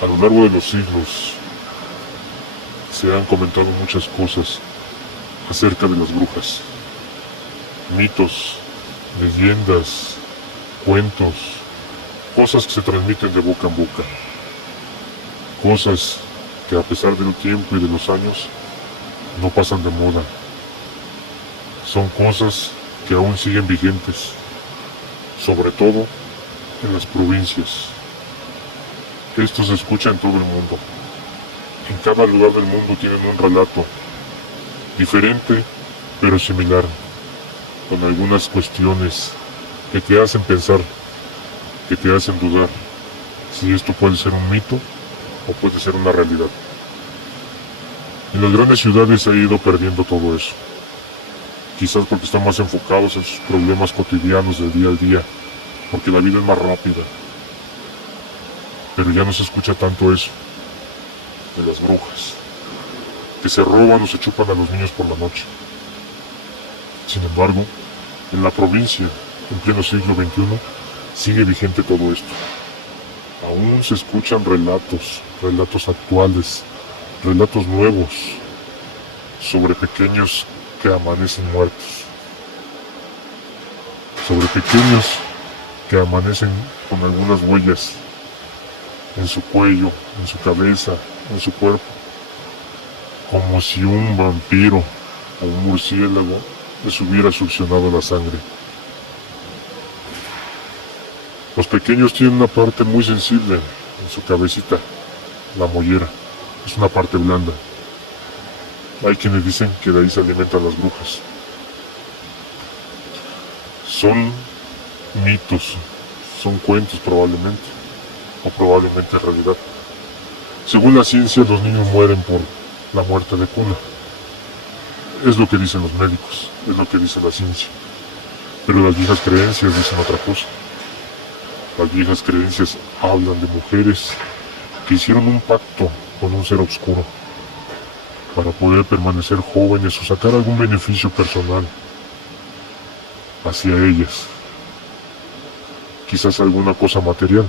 A lo largo de los siglos se han comentado muchas cosas acerca de las brujas. Mitos, leyendas, cuentos, cosas que se transmiten de boca en boca. Cosas que a pesar del tiempo y de los años no pasan de moda. Son cosas que aún siguen vigentes, sobre todo en las provincias. Esto se escucha en todo el mundo. En cada lugar del mundo tienen un relato diferente, pero similar, con algunas cuestiones que te hacen pensar, que te hacen dudar si esto puede ser un mito o puede ser una realidad. En las grandes ciudades se ha ido perdiendo todo eso, quizás porque están más enfocados en sus problemas cotidianos del día al día, porque la vida es más rápida. Pero ya no se escucha tanto eso de las brujas, que se roban o se chupan a los niños por la noche. Sin embargo, en la provincia, en pleno siglo XXI, sigue vigente todo esto. Aún se escuchan relatos actuales, relatos nuevos, sobre pequeños que amanecen muertos, sobre pequeños que amanecen con algunas huellas en su cuello, en su cabeza, en su cuerpo, como si un vampiro o un murciélago les hubiera succionado la sangre. Los pequeños tienen una parte muy sensible en su cabecita, la mollera, es una parte blanda. Hay quienes dicen que de ahí se alimentan las brujas. Son mitos, son cuentos probablemente, o probablemente realidad. Según la ciencia, los niños mueren por la muerte de cuna. Es lo que dicen los médicos, es lo que dice la ciencia. Pero las viejas creencias dicen otra cosa. Las viejas creencias hablan de mujeres que hicieron un pacto con un ser oscuro para poder permanecer jóvenes o sacar algún beneficio personal hacia ellas. Quizás alguna cosa material,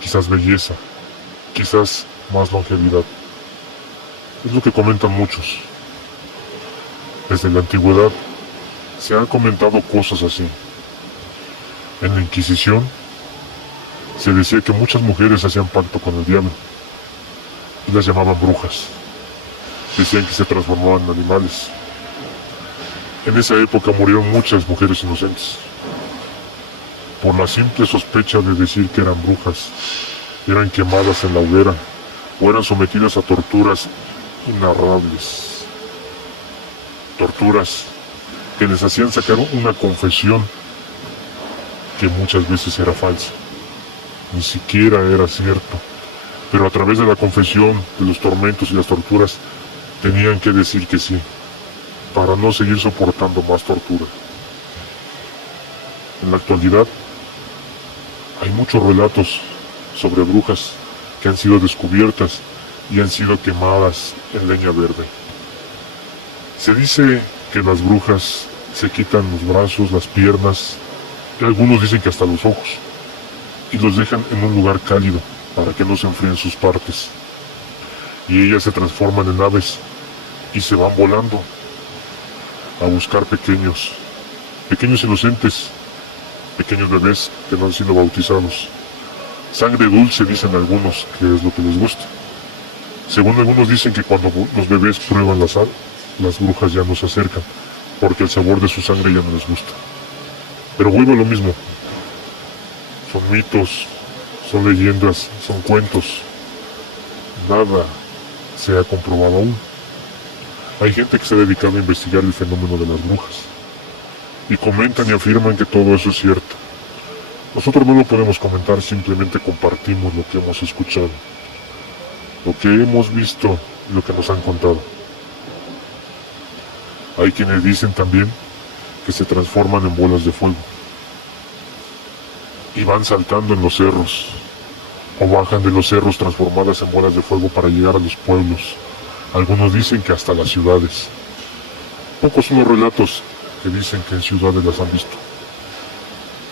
quizás belleza, quizás más longevidad. Es lo que comentan muchos. Desde la antigüedad se han comentado cosas así. En la Inquisición se decía que muchas mujeres hacían pacto con el diablo y las llamaban brujas. Decían que se transformaban en animales. En esa época murieron muchas mujeres inocentes por la simple sospecha de decir que eran brujas. Eran quemadas en la hoguera o eran sometidas a torturas inarrables. Torturas que les hacían sacar una confesión que muchas veces era falsa. Ni siquiera era cierto. Pero a través de la confesión, de los tormentos y las torturas, tenían que decir que sí, para no seguir soportando más tortura. En la actualidad, hay muchos relatos sobre brujas que han sido descubiertas y han sido quemadas en leña verde. Se dice que las brujas se quitan los brazos, las piernas, y algunos dicen que hasta los ojos, y los dejan en un lugar cálido para que no se enfríen sus partes. Y ellas se transforman en aves y se van volando a buscar pequeños inocentes, pequeños bebés que no han sido bautizados. Sangre dulce, dicen algunos, que es lo que les gusta. Según algunos dicen que cuando los bebés prueban la sal, las brujas ya no se acercan, porque el sabor de su sangre ya no les gusta. Pero vuelve a lo mismo. Son mitos, son leyendas, son cuentos. Nada se ha comprobado aún. Hay gente que se ha dedicado a investigar el fenómeno de las brujas y comentan y afirman que todo eso es cierto. Nosotros no lo podemos comentar, simplemente compartimos lo que hemos escuchado, lo que hemos visto y lo que nos han contado. Hay quienes dicen también que se transforman en bolas de fuego y van saltando en los cerros o bajan de los cerros transformadas en bolas de fuego para llegar a los pueblos. Algunos dicen que hasta las ciudades. Pocos son los relatos que dicen que en ciudades las han visto,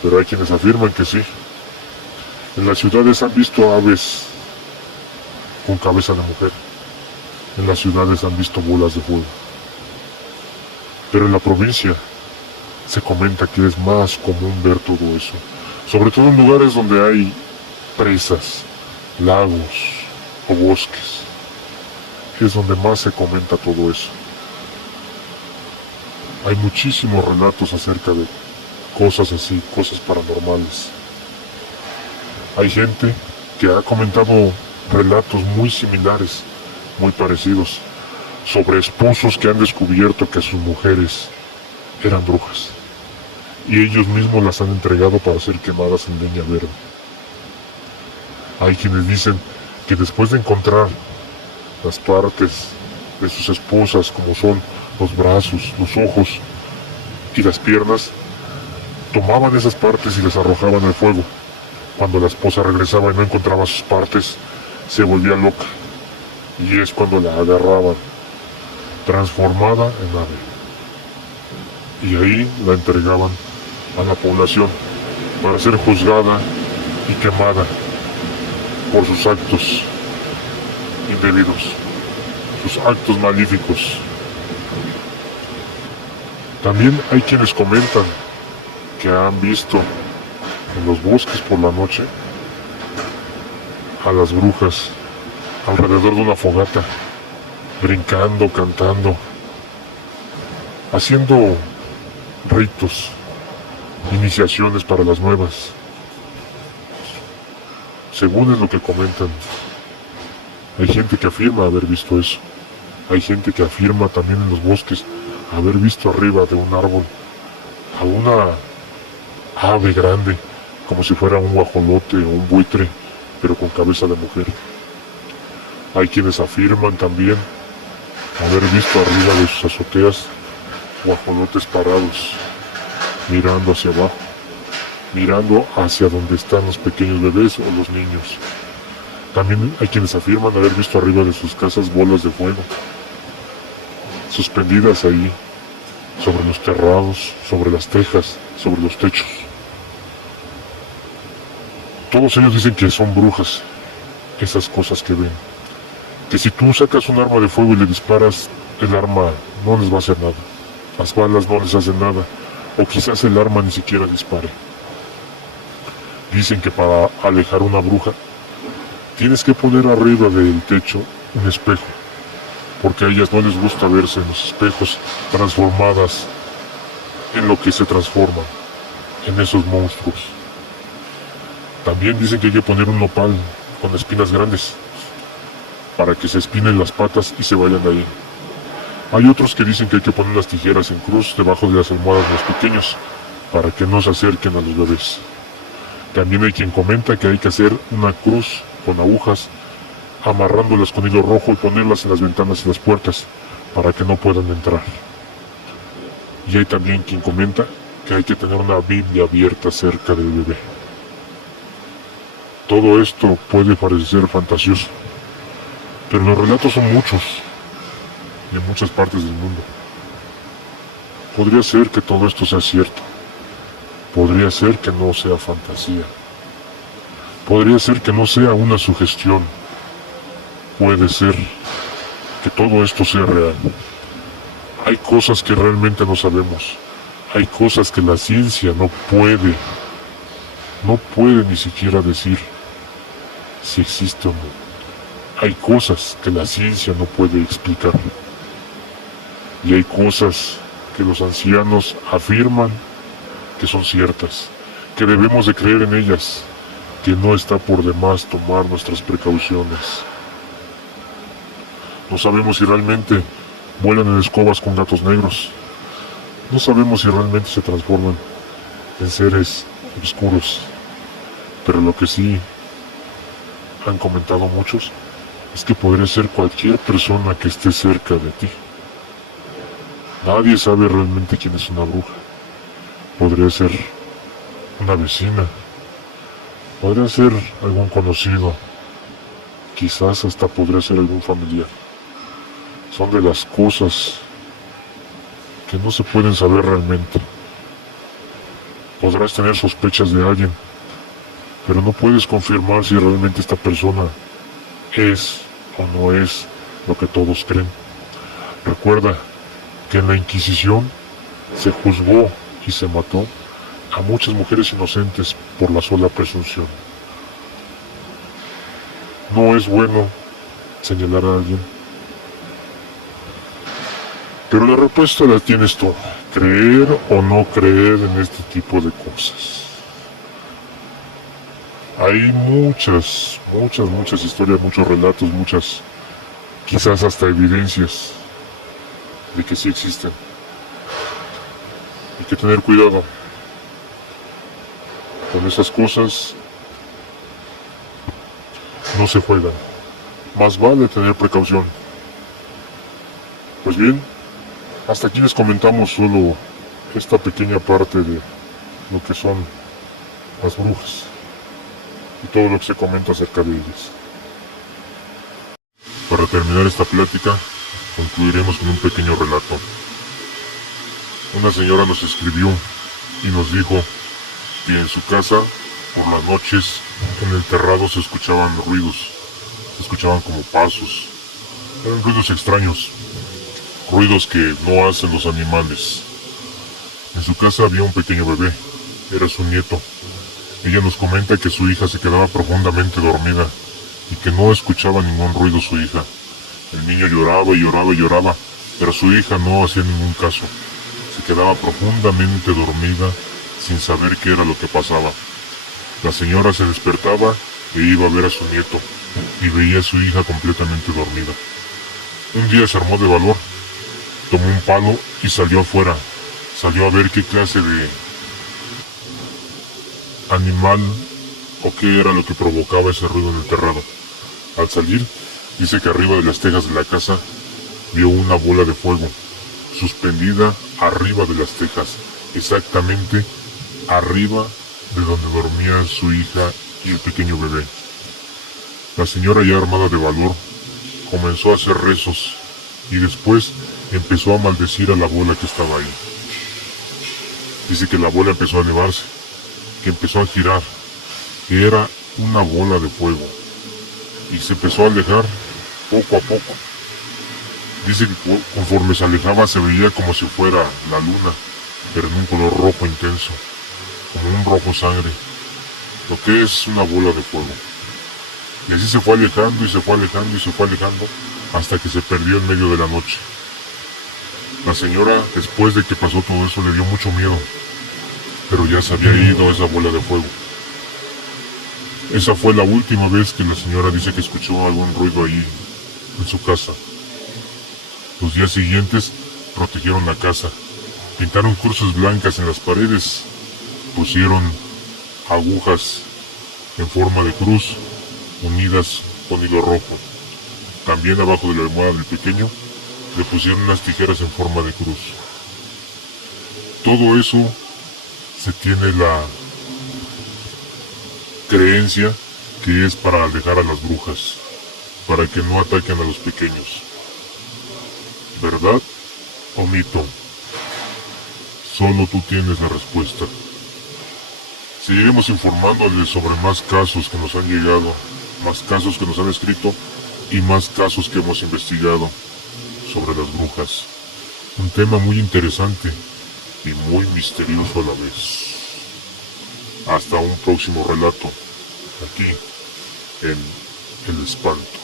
pero hay quienes afirman que sí. En las ciudades han visto aves con cabeza de mujer. En las ciudades han visto bolas de fuego. Pero en la provincia se comenta que es más común ver todo eso. Sobre todo en lugares donde hay presas, lagos o bosques. Es donde más se comenta todo eso. Hay muchísimos relatos acerca de cosas así, cosas paranormales. Hay gente que ha comentado relatos muy similares, muy parecidos, sobre esposos que han descubierto que sus mujeres eran brujas y ellos mismos las han entregado para ser quemadas en leña verde. Hay quienes dicen que después de encontrar las partes de sus esposas, como son los brazos, los ojos y las piernas, tomaban esas partes y las arrojaban al fuego. Cuando la esposa regresaba y no encontraba sus partes, se volvía loca, y es cuando la agarraban, transformada en ave, y ahí la entregaban a la población para ser juzgada y quemada por sus actos indebidos, sus actos malíficos. También hay quienes comentan que han visto en los bosques por la noche a las brujas alrededor de una fogata, brincando, cantando, haciendo ritos, iniciaciones para las nuevas. Según es lo que comentan, hay gente que afirma haber visto eso. Hay gente que afirma también en los bosques haber visto arriba de un árbol a una ave grande, como si fuera un guajolote o un buitre, pero con cabeza de mujer. Hay quienes afirman también haber visto arriba de sus azoteas guajolotes parados, mirando hacia abajo, mirando hacia donde están los pequeños bebés o los niños. También hay quienes afirman haber visto arriba de sus casas bolas de fuego, suspendidas ahí, sobre los terrados, sobre las tejas, sobre los techos. Todos ellos dicen que son brujas, esas cosas que ven. Que si tú sacas un arma de fuego y le disparas, el arma no les va a hacer nada. Las balas no les hacen nada, o quizás el arma ni siquiera dispare. Dicen que para alejar una bruja, tienes que poner arriba del techo un espejo, porque a ellas no les gusta verse en los espejos transformadas en lo que se transforman, en esos monstruos. También dicen que hay que poner un nopal con espinas grandes, para que se espinen las patas y se vayan de ahí. Hay otros que dicen que hay que poner las tijeras en cruz debajo de las almohadas de los pequeños, para que no se acerquen a los bebés. También hay quien comenta que hay que hacer una cruz con agujas, amarrándolas con hilo rojo y ponerlas en las ventanas y las puertas, para que no puedan entrar. Y hay también quien comenta que hay que tener una Biblia abierta cerca del bebé. Todo esto puede parecer fantasioso, pero los relatos son muchos, de muchas partes del mundo. Podría ser que todo esto sea cierto. Podría ser que no sea fantasía. Podría ser que no sea una sugestión. Puede ser que todo esto sea real. Hay cosas que realmente no sabemos. Hay cosas que la ciencia no puede ni siquiera decir si existe o no. Hay cosas que la ciencia no puede explicar. Y hay cosas que los ancianos afirman que son ciertas, que debemos de creer en ellas, que no está por demás tomar nuestras precauciones. No sabemos si realmente vuelan en escobas con gatos negros. No sabemos si realmente se transforman en seres oscuros. Pero lo que sí han comentado muchos es que podría ser cualquier persona que esté cerca de ti. Nadie sabe realmente quién es una bruja. Podría ser una vecina, podría ser algún conocido, quizás hasta podría ser algún familiar. Son de las cosas que no se pueden saber realmente. Podrás tener sospechas de alguien, pero no puedes confirmar si realmente esta persona es o no es lo que todos creen. Recuerda que en la Inquisición se juzgó y se mató a muchas mujeres inocentes por la sola presunción. No es bueno señalar a alguien, pero la respuesta la tienes tú, creer o no creer en este tipo de cosas. Hay muchas historias, muchos relatos, quizás hasta evidencias de que sí existen. Hay que tener cuidado con esas cosas, no se juegan. Más vale tener precaución. Pues bien, hasta aquí les comentamos solo esta pequeña parte de lo que son las brujas y todo lo que se comenta acerca de ellas. Para terminar esta plática, concluiremos con un pequeño relato. Una señora nos escribió y nos dijo que en su casa, por las noches, en el terrado se escuchaban ruidos, se escuchaban como pasos, eran ruidos extraños, ruidos que no hacen los animales. En su casa había un pequeño bebé, era su nieto. Ella nos comenta que su hija se quedaba profundamente dormida y que no escuchaba ningún ruido su hija. El niño lloraba y lloraba y lloraba, pero su hija no hacía ningún caso. Se quedaba profundamente dormida sin saber qué era lo que pasaba. La señora se despertaba e iba a ver a su nieto y veía a su hija completamente dormida. Un día se armó de valor, tomó un palo y salió afuera. Salió a ver qué clase de animal o qué era lo que provocaba ese ruido en el terrado. Al salir, dice que arriba de las tejas de la casa vio una bola de fuego, suspendida arriba de las tejas, exactamente arriba de donde dormía su hija y el pequeño bebé. La señora, ya armada de valor, comenzó a hacer rezos y después empezó a maldecir a la bola que estaba ahí. Dice que la bola empezó a elevarse, que empezó a girar, que era una bola de fuego, y se empezó a alejar poco a poco. Dice que conforme se alejaba se veía como si fuera la luna, pero en un color rojo intenso, como un rojo sangre, lo que es una bola de fuego. Y así se fue alejando y se fue alejando y se fue alejando hasta que se perdió en medio de la noche. La señora, después de que pasó todo eso, le dio mucho miedo, pero ya se había ido esa bola de fuego. Esa fue la última vez que la señora dice que escuchó algún ruido ahí en su casa. Los días siguientes protegieron la casa, pintaron cruces blancas en las paredes, pusieron agujas en forma de cruz unidas con hilo rojo. También abajo de la almohada del pequeño le pusieron unas tijeras en forma de cruz. Todo eso se tiene la creencia que es para alejar a las brujas, para que no ataquen a los pequeños. ¿Verdad o mito? Solo tú tienes la respuesta. Seguiremos informándoles sobre más casos que nos han llegado, más casos que nos han escrito y más casos que hemos investigado sobre las brujas. Un tema muy interesante y muy misterioso a la vez. Hasta un próximo relato, aquí en El Espanto.